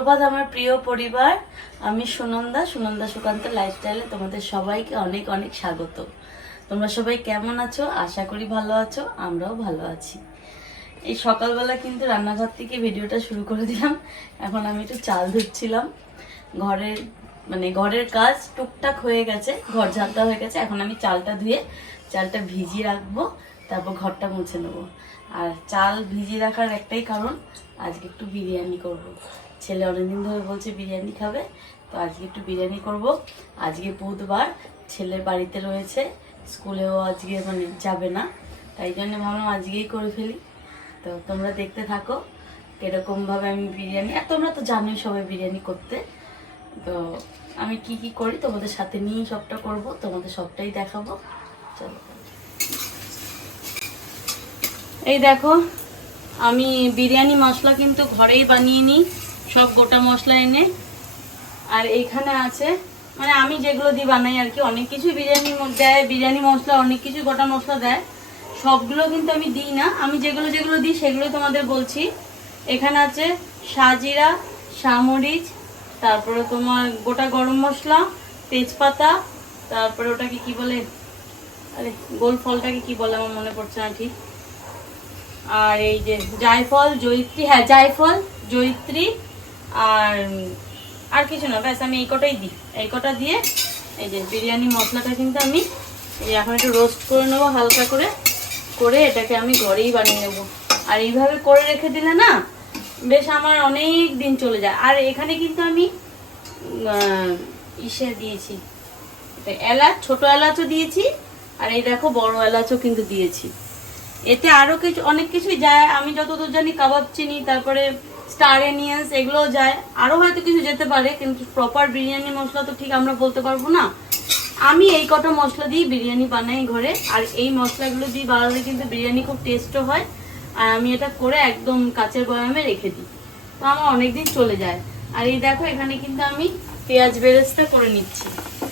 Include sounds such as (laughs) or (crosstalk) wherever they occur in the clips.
সুপ্রভাত আমার প্রিয় পরিবার, আমি সুনন্দা সুনন্দা সুকান্ত লাইফস্টাইলে তোমাদের সবাইকে অনেক অনেক স্বাগত। তোমরা সবাই কেমন আছো? আশা করি ভালো আছো, আমরাও ভালো আছি। এই সকালবেলা কিন্তু রান্নাঘর থেকে ভিডিওটা শুরু করে দিলাম। এখন আমি একটু চাল ধুচ্ছিলাম। ঘরের মানে ঘরের কাজ টুকটাক হয়ে গেছে, ঘর ঝালটা হয়ে গেছে। এখন আমি চালটা ধুয়ে চালটা ভিজিয়ে রাখব, তারপর ঘরটা মুছে নেব। আর চাল ভিজিয়ে রাখার একটাই কারণ, আজকে একটু বিরিয়ানি করব। ছেলে অনেকদিন ধরে বলছে বিরিয়ানি খাবে, তো আজকে একটু বিরিয়ানি করব। আজকে বুধবার ছেলে বাড়িতে রয়েছে, স্কুলেও আজকে মানে যাবে না, তাই জন্য ভাবলাম আজকেই করে ফেলি। তো তোমরা দেখতে থাকো এরকমভাবে আমি বিরিয়ানি, আর তোমরা তো জানোই সবাই বিরিয়ানি করতে। তো আমি কি কি করি, তোমাদের সাথে নিয়েই সবটা করব, তোমাদের সবটাই দেখাবো। চলো। এই দেখো, আমি বিরিয়ানি মশলা কিন্তু ঘরেই বানিয়ে নিই। সব গোটা মশলা এনে। আর এইখানে আছে মানে আমি যেগুলো দিয়ে বানাই আর কি, অনেক কিছু বিরিয়ানি দেয়, বিরিয়ানি মশলা, অনেক কিছু গোটা মশলা দেয়। সবগুলো কিন্তু আমি দিই না। আমি যেগুলো যেগুলো দিই সেগুলো তোমাদের বলছি। এখানে আছে সাজিরা সামরিচ তারপরে তোমার গোটা গরম মশলা, তেজপাতা, তারপরে ওটাকে কি বলে? আরে, গোল ফলটাকে কি বলে আমার মনে পড়ছে না ঠিক। আর এই যে জায়ফল, জয়িত্রী হ্যাঁ জায়ফল, জয়িত্রী আর আর কিছু না, ব্যাস আমি এই কটাই দিই। এই কটা দিয়ে এই যে বিরিয়ানি মশলাটা কিন্তু আমি এই এখন একটু রোস্ট করে নেব, হালকা করে করে এটাকে আমি ঘরেই বানিয়ে নেব। আর এইভাবে করে রেখে দিলে না, বেশ আমার অনেক দিন চলে যায়। আর এখানে কিন্তু আমি ইসে দিয়েছি। এলাচ, ছোট এলাচও দিয়েছি, আর এই দেখো বড় এলাচও কিন্তু দিয়েছি। এতে আরও কিছু, অনেক কিছুই যায়। আমি যতদূর জানি কাবাব চিনি, তারপরে স্টার এনিয়ান্স এগুলোও যায়। আরও হয়তো কিছু যেতে পারে, কিন্তু প্রপার বিরিয়ানি মশলা তো ঠিক আমরা বলতে পারব না। আমি এই কটা মশলা দিয়ে বিরিয়ানি বানাই ঘরে, আর এই মশলাগুলো দিয়ে বানালে কিন্তু বিরিয়ানি খুব টেস্টও হয়। আর আমি এটা করে একদম কাচের বয়ামে রেখে দিই। তো আমার অনেকদিন চলে যায়। আর এই দেখো, এখানে কিন্তু আমি পেঁয়াজ বেরেস্তা করে নিচ্ছি।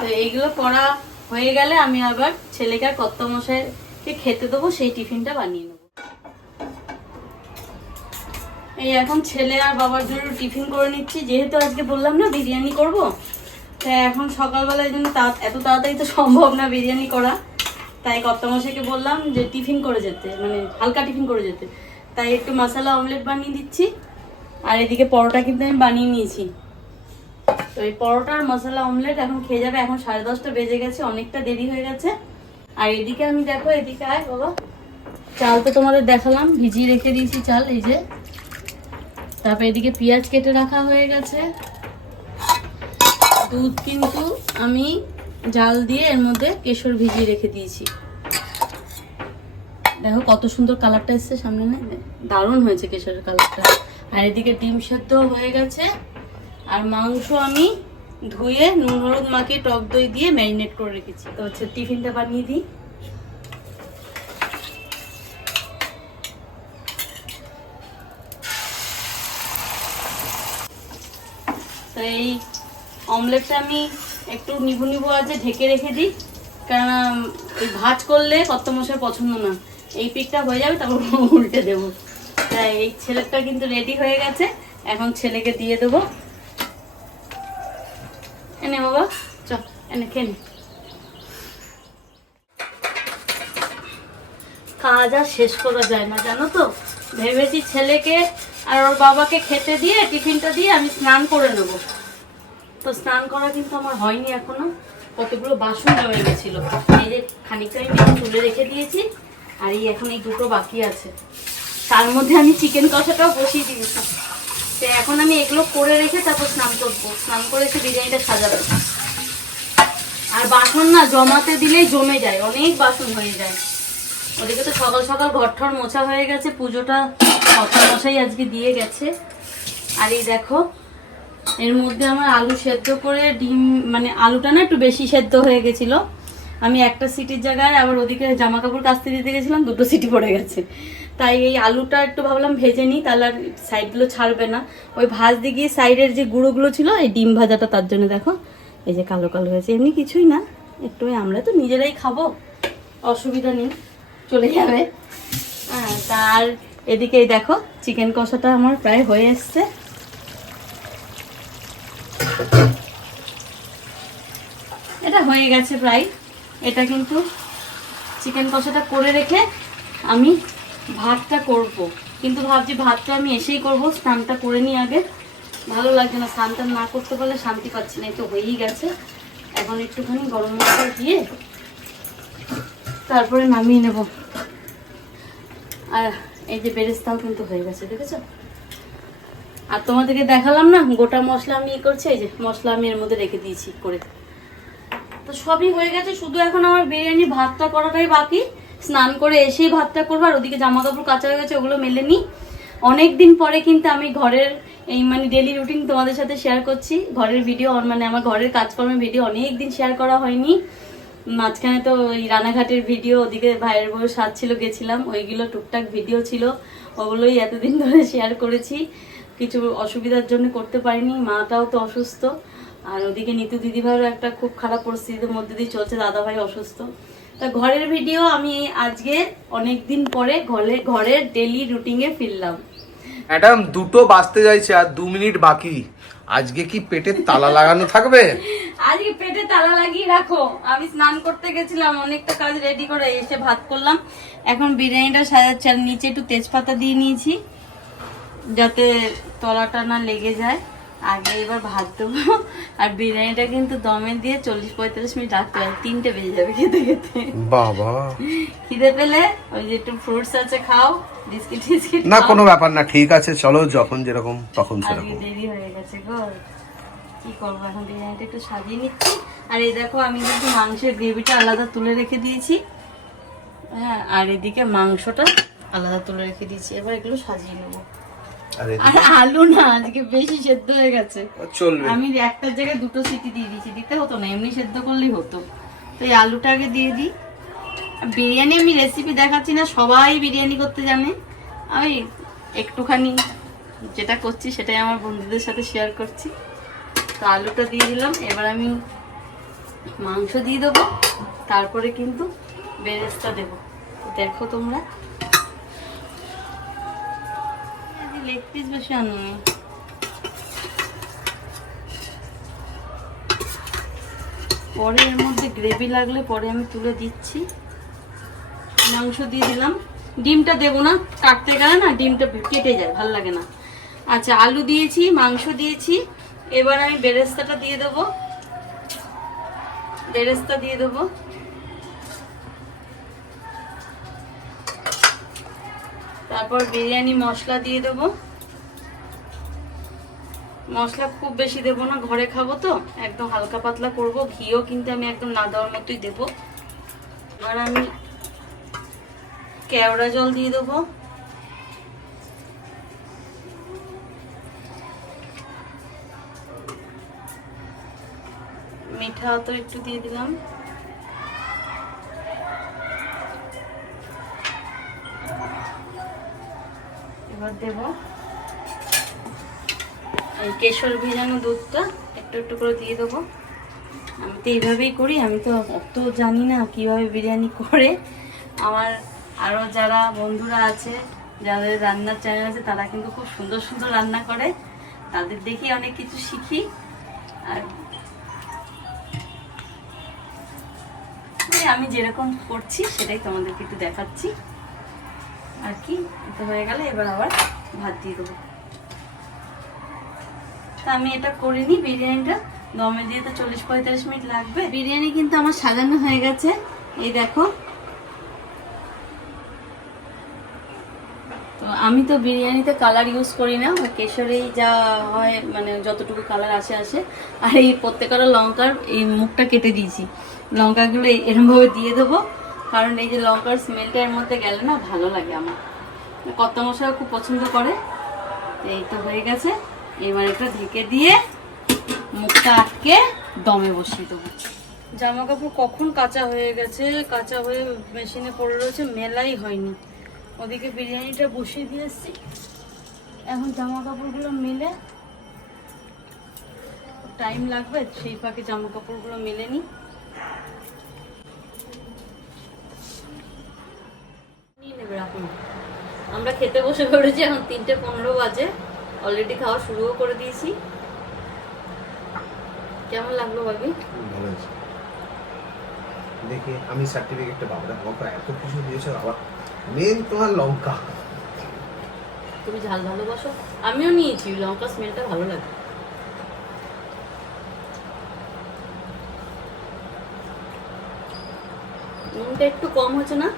তো এইগুলো করা হয়ে গেলে আমি আবার ছেলেকে আর মশাইকে খেতে দেবো, সেই টিফিনটা বানিয়ে নেব এই এখন ছেলে আর বাবার জন্য টিফিন করে নিচ্ছি। যেহেতু আজকে বললাম না, বিরিয়ানি করব। তাই এখন সকালবেলা এই জন্য এত তাড়াতাড়ি তো সম্ভব না বিরিয়ানি করা। তাই কর্তামশাইকে বললাম যে টিফিন করে যেতে মানে হালকা টিফিন করে যেতে। তাই একটু মশলা অমলেট বানিয়ে দিচ্ছি। আর এদিকে পরোটা কিন্তু আমি বানিয়ে নিয়েছি। তো এই পরোটা আর মশলা অমলেট এখন খেয়ে যাবে। এখন সাড়ে দশটা বেজে গেছে, অনেকটা দেরি হয়ে গেছে। আর এদিকে আমি দেখো, এদিকে আয় বাবা। চাল তো তোমাদের দেখালাম, ভিজিয়ে রেখে দিয়েছি চাল, এই যে। তারপর এদিকে পেঁয়াজ কেটে রাখা হয়ে গেছে। দুধ কিন্তু আমি জাল দিয়ে এর মধ্যে কেশর ভিজিয়ে রেখে দিয়েছি। দেখো কত সুন্দর কালারটা এসছে সামনে না? দারুণ হয়েছে কেশরের কালারটা। আর এদিকে ডিম সেদ্ধ হয়ে গেছে। আর মাংস আমি ধুয়ে নুন হলুদ মাখিয়ে টক দই দিয়ে ম্যারিনেট করে রেখেছি। তো হচ্ছে টিফিনটা বানিয়ে দিই। এই অমলেটটা আমি একটু নিবু নিবু আছে ঢেকে রেখে দিই। কেননা ওই ভাজ করলে কত মশাই পছন্দ না। এই পিকটা হয়ে যাবে, তারপর (laughs) উল্টে দেবো। তাই এই ছেলেটা কিন্তু রেডি হয়ে গেছে। এখন ছেলেকে দিয়ে দেবো। এনে বাবা, চ, এনে খেয়ে। কাজ আর শেষ করা যায় না, জানো তো? ভেবেছি ছেলেকে আর ওর বাবাকে খেতে দিয়ে, টিফিনটা দিয়ে আমি স্নান করে নেব। তো স্নান করা কিন্তু আমার হয়নি এখনও। কতগুলো বাসন জমে গেছিল। এই যে খানিকটা আমি তুলে রেখে দিয়েছি, আর এই এখন এই দুটো বাকি আছে। তার মধ্যে আমি চিকেন কষাটাও বসিয়ে দিয়েছি। তো এখন আমি এগুলো করে রেখে তারপর স্নান করব। স্নান করে এসে বিরিয়ানিটা সাজাবো। আর বাসন না জমাতে দিলেই জমে যায়, অনেক বাসন হয়ে যায়। ওদিকে তো সকাল সকাল ঘর ঠর মোছা হয়ে গেছে, পুজোটা মশাই আজকে দিয়ে গেছে। আর এই দেখো, এর মধ্যে আমার আলু সেদ্ধ করে ডিম মানে আলুটা না একটু বেশি সেদ্ধ হয়ে গেছিল। আমি একটা সিটির জায়গায় আবার ওদিকে জামা কাপড় কাচতে দিতে গেছিলাম, দুটো সিটি পড়ে গেছে। তাই এই আলুটা একটু ভাবলাম ভেজে নিই, তাহলে আর সাইডগুলো ছাড়বে না। ওই ভাজ দিয়ে গিয়ে সাইডের যে গুঁড়োগুলো ছিল, এই ডিম ভাজাটা তার জন্য দেখো, এই যে কালো কালো হয়েছে। এমনি কিছুই না, একটু আমরা তো নিজেরাই খাব, অসুবিধা নেই। চলে যাবে। তার এদিকে এই দেখো চিকেন কষাটা আমার প্রায় হয়ে এসছে। এটা হয়ে গেছে প্রায়। এটা কিন্তু চিকেন কষাটা করে রেখে আমি ভাতটা করব। কিন্তু ভাবছি ভাতটা আমি এসেই করব, স্নানটা করে নিই আগে। ভালো লাগছে না স্নানটা না করতে পারলে শান্তি পাচ্ছি না তো হয়েই গেছে। এখন একটুখানি গরম মশলা দিয়ে তারপরে নামিয়ে নেব। আর এই যে বেরেস্তাও কিন্তু হয়ে গেছে, দেখেছ? আর তোমাদেরকে দেখালাম না, গোটা মশলা আমি ই করছি, এই যে মশলা আমি এর মধ্যে রেখে দিয়েছি করে। তো সবই হয়ে গেছে, শুধু এখন আমার বিরিয়ানি ভাতটা করাটাই বাকি। স্নান করে এসেই ভাতটা করব, আর ওদিকে জামা কাপড় কাচা হয়ে গেছে, ওগুলো মেলে নিই। অনেক দিন পরে কিন্তু আমি ঘরের এই মানে ডেলি রুটিন তোমাদের সাথে শেয়ার করছি। ঘরের ভিডিও মানে আমার ঘরের কাজকর্মের ভিডিও অনেক দিন শেয়ার করা হয়নি। মাঝখানে তো ওই রানাঘাটের ভিডিও, ওদিকে ভাইয়ের বউ সাথ ছিল, গেছিলাম। ওইগুলো টুকটাক ভিডিও ছিল। ওগুলোই এতদিন ধরে শেয়ার করেছি। কিছু অসুবিধার জন্য করতে পারিনি। মাটাও তো অসুস্থ। আর ওদিকে নিতু দিদিভাইয়েরও একটা খুব খারাপ পরিস্থিতির মধ্যে দিয়ে চলছে। দাদাভাই অসুস্থ। তা ঘরের ভিডিও আমি আজকে অনেক দিন পরে ঘরে ঘরের ডেলি রুটিনে ফিরলাম। ম্যাডাম দুটো বাজতে যাইছে আর দু মিনিট বাকি। আজকে কি পেটের তালা লাগানো থাকবে? আজকে পেটে তালা লাগিয়ে রাখো। আমি স্নান করতে গেছিলাম অনেকটা কাজ রেডি করে এসে ভাত করলাম। এখন বিরিয়ানিটা সাজাচ্ছি আর নিচে একটু তেজপাতা দিয়ে নিয়েছি যাতে তলাটা না লেগে যায়। আগে এবার ভাত দেবো। আর বিরিয়ানিটা কিন্তু দমে দিয়ে চল্লিশ পঁয়তাল্লিশ মিনিট রাখতে হয় তিনটে বেজে যাবে খেতে খেতে। বাবা। খিদে পেলে ওই যে একটু ফ্রুটস আছে খাও। না কোনো ব্যাপার না ঠিক আছে চলো যখন যেরকম তখন সেরকম। দেরি হয়ে গেছে গো। কি করব এখন বিরিয়ানিটা একটু সাজিয়ে নিচ্ছি। আর এই দেখো আমি কিন্তু মাংসের গ্রেভিটা আলাদা তুলে রেখে দিয়েছি। হ্যাঁ আর এদিকে মাংসটা আলাদা তুলে রেখে দিয়েছি। এবার এগুলো সাজিয়ে নেব। আর আলু না আজকে বেশি সেদ্ধ হয়ে গেছে। আমি একটার জায়গায় দুটো সিটি দিয়ে দিয়েছি দিতে হতো না এমনি সেদ্ধ করলেই হতো। তো এই আলুটা আগে দিয়ে দিই। বিরিয়ানি আমি রেসিপি দেখাচ্ছি না, সবাই বিরিয়ানি করতে জানে। আমি একটুখানি যেটা করছি সেটাই আমার বন্ধুদের সাথে শেয়ার করছি। তো আলুটা দিয়ে দিলাম, এবার আমি মাংস দিয়ে দেবো, তারপরে কিন্তু বেরেস্তা দেবো। দেখো তোমরা। লেগ পিস বেশি আনুনি পরে এর মধ্যে গ্রেভি লাগলে পরে আমি তুলে দিচ্ছি। মাংস দিয়ে দিলাম। ডিমটা দেবো না, কাটতে গেলে না ডিমটা কেটে যায়, ভালো লাগে না। আচ্ছা আলু দিয়েছি, মাংস দিয়েছি। এবার আমি বেরেস্তাটা দিয়ে দেবো। বেরেস্তা দিয়ে দেবো। তারপর বিরিয়ানি মশলা দিয়ে দেবো। মশলা খুব বেশি দেবো না, ঘরে খাব তো। একদম হালকা পাতলা করব, ঘিও কিন্তু আমি একদম না দেওয়ার মতোই দেবো। এবার আমি কেওড়া জল দিয়ে দেবো। মিঠা তো একটু দিয়ে দিলাম। এবার দেবো। এই কেশর ভেজানো দুধটা একটু একটু করে দিয়ে দেবো। আমি তো এইভাবেই করি, আমি তো অত জানি না কীভাবে বিরিয়ানি করে। আমার আরও যারা বন্ধুরা আছে, যাদের রান্নার চ্যানেল আছে, তারা কিন্তু খুব সুন্দর সুন্দর রান্না করে। তাদের দেখি অনেক কিছু শিখি। আর আমি যেরকম করছি, সেটাই তোমাদেরকে একটু দেখাচ্ছি। আর কি? এটা হয়ে গেলে এবার আবার ভাত দিয়ে দেবো। তা আমি এটা করিনি বিরিয়ানিটা। দমে দিয়ে তো চল্লিশ পঁয়তাল্লিশ মিনিট লাগবে। বিরিয়ানি কিন্তু আমার সাজানো হয়ে গেছে। এই দেখো তো আমি তো বিরিয়ানিতে কালার ইউজ করি না কেশরেই যা হয় মানে যতটুকু কালার আসে আসে। আর এই প্রত্যেকটা লঙ্কার এই মুখটা কেটে দিয়েছি। লঙ্কাগুলো এরমভাবে দিয়ে দেবো, কারণ এই যে লঙ্কার স্মেলটা এর মধ্যে গেলে না ভালো লাগে আমার। কত মশলা খুব পছন্দ করে, এই তো হয়ে গেছে। এবার এটা ঢেকে দিয়ে মুখটা আটকে দমে বসিয়ে দেবো। জামা কাপড় কখন কাঁচা হয়ে গেছে, কাঁচা হয়ে মেশিনে পড়ে রয়েছে, মেলাই হয়নি। ওদিকে বিরিয়ানিটা বসিয়ে দিয়ে এসছি। এখন জামা কাপড়গুলো মেলে। টাইম লাগবে, সেই ফাঁকে জামা কাপড়গুলো মেলে রাখুন আমরা খেতে বসে পড়েছি, এখন তিনটে পনেরো বাজে। অলরেডি খাওয়া শুরুও করে দিয়েছি। কেমন লাগল ভাবি? ভালো আছে দেখি আমি সার্টিফিকেটটা দেখো বাবা এত কিছু দিয়েছে আবার মেন তোমার লঙ্কা। তুমি ঝাল ভালোবাসো আমিও নিয়েছি লঙ্কা স্মেলটা ভালো লাগে। নুনটা একটু কম হচ্ছে না?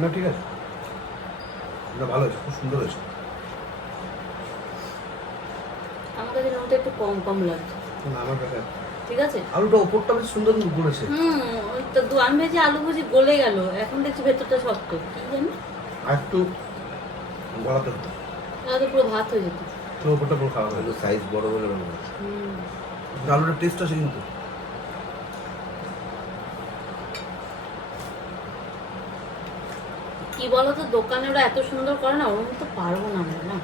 না ঠিক আছে। না ভালো হয়েছে খুব সুন্দর হয়েছে। আমার কাছে নুনটা একটু কম কম লাগছে। না আমার কাছে ঠিক আছে? আলুটা ওপরটা বেশ সুন্দর করেছে। হুম তো দু আমি ভেজে আলু ভুজি গলে গেল এখন দেখছি ভেতরটা শক্ত। কি জানি? আর একটু গলাতে হতো। তাহলে পুরো ভাত হয়ে যেত। তো ওপরটা পুরো খারাপ হয়ে সাইজ বড় বলে মনে হচ্ছে। হুম। টেস্ট আছে কিন্তু। কি বলতো দোকানে ওরা এত সুন্দর করে না ওরকম তো পারব না আমরা না?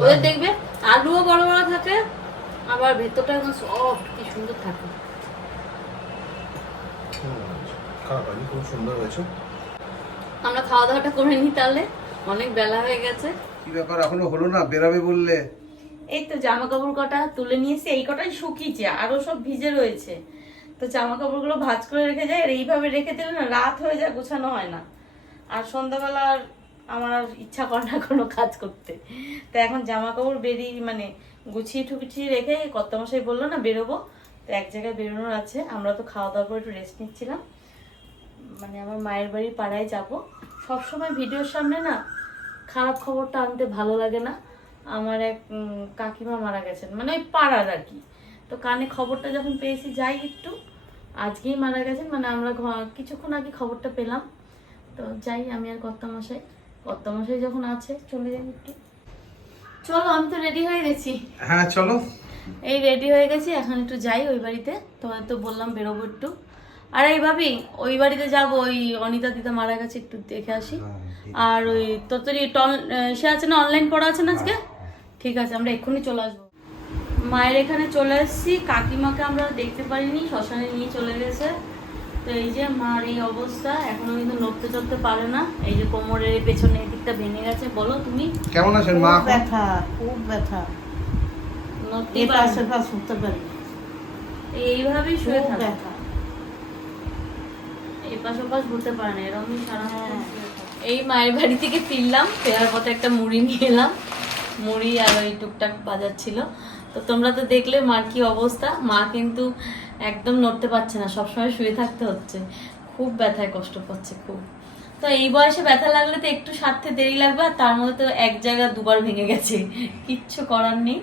ওদের দেখবে আলুও বড় বড় থাকে আবার ভেতরটা একদম সফট কি সুন্দর থাকে। খারাপ হয়নি খুব সুন্দর হয়েছে। আমরা খাওয়া দাওয়াটা করে নিই তাহলে অনেক বেলা হয়ে গেছে। কি ব্যাপার এখনও হলো না? বেরাবে বললে। এই তো জামা কাপড় কটা তুলে নিয়েছি এই কটাই শুকিয়েছে আরও সব ভিজে রয়েছে। তো জামা কাপড়গুলো ভাঁজ করে রেখে যায় আর এইভাবে রেখে দিলে না রাত হয়ে যায় গোছানো হয় না। আর সন্ধ্যাবেলা আর আমার আর ইচ্ছা করে না কোনো কাজ করতে। তো এখন জামা কাপড় বেরিয়ে মানে গুছিয়ে টুকিয়ে রেখে কত মশাই বলল, না, বেরোবো। তো এক জায়গায় বেরোনোর আছে। আমরা তো খাওয়া দাওয়ার পর একটু রেস্ট নিচ্ছিলাম। মানে আমার মায়ের বাড়ি পাড়ায় যাব। সব সময় ভিডিওর সামনে না খারাপ খবরটা আনতে ভালো লাগে না। আমার এক কাকিমা মারা গেছেন মানে ওই পাড়ার আর কি। তো কানে খবরটা যখন পেয়েছি, যাই একটু, আজকেই মারা গেছেন। মানে আমরা কিছুক্ষণ আগে খবরটা পেলাম। তো যাই, আমি আর কর্তামশাই কর্তামশাই যখন আছে, চলে যাই একটু। চলো আমি তো রেডি হয়ে গেছি। হ্যাঁ চলো। এই রেডি হয়ে গেছি এখন একটু যাই ওই বাড়িতে। তোমার তো বললাম বেরোবো একটু। আর এই ভাবি ওই বাড়িতে যাব ওই অনিতা দিদা মারা গেছে একটু দেখে আসি। আর ওই তোর সে আছে না অনলাইন পড়া আছে না আজকে? ঠিক আছে আমরা এক্ষুনি চলে আসব। মায়ের এখানে চলে এসেছি কাকিমাকে আমরা দেখতে পারিনি শ্মশানে নিয়ে চলে গেছে। তো এই যে মার এই অবস্থা এখনও কিন্তু নড়তে চড়তে পারে না। এই যে কোমরের পেছনে দিকটা ভেঙে গেছে। বলো তুমি। কেমন আছেন মা খুব ব্যথা খুব ব্যথা। নড়তে এটা পারে না। শুনতে পারি। এইভাবেই শুয়ে খুব থাকে। ব্যথা। এপাশ ওপাশ ঘুরতে পারে না এরকমই সারা এই মায়ের বাড়ি থেকে ফিরলাম ফেরার পথে একটা মুড়ি নিয়ে এলাম। মুড়ি আর ওই টুকটাক বাজার ছিল তো তোমরা তো দেখলে মার কি অবস্থা। মা কিন্তু একদম নড়তে পারছে না, সবসময় শুয়ে থাকতে হচ্ছে। খুব ব্যথায় কষ্ট পাচ্ছে, খুব। তো এই বয়সে ব্যথা লাগলে তো একটু সারতে দেরি লাগবে, আর তার মধ্যে তো এক জায়গা দুবার ভেঙে গেছে। কিচ্ছু করার নেই।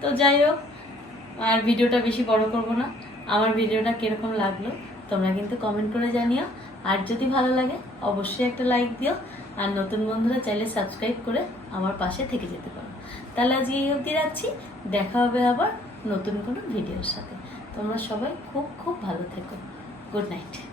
তো যাই হোক, আর ভিডিওটা বেশি বড় করব না। আমার ভিডিওটা কীরকম লাগল, তোমরা কিন্তু কমেন্ট করে জানিও। আর যদি ভালো লাগে, অবশ্যই একটা লাইক দিও। আর নতুন বন্ধুরা চাইলে সাবস্ক্রাইব করে আমার পাশে থেকে যেতে পারো। তাহলে আজকে এই অবধি রাখছি। দেখা হবে আবার নতুন কোনো ভিডিওর সাথে। তোমরা সবাই খুব খুব ভালো থেকো। Good night.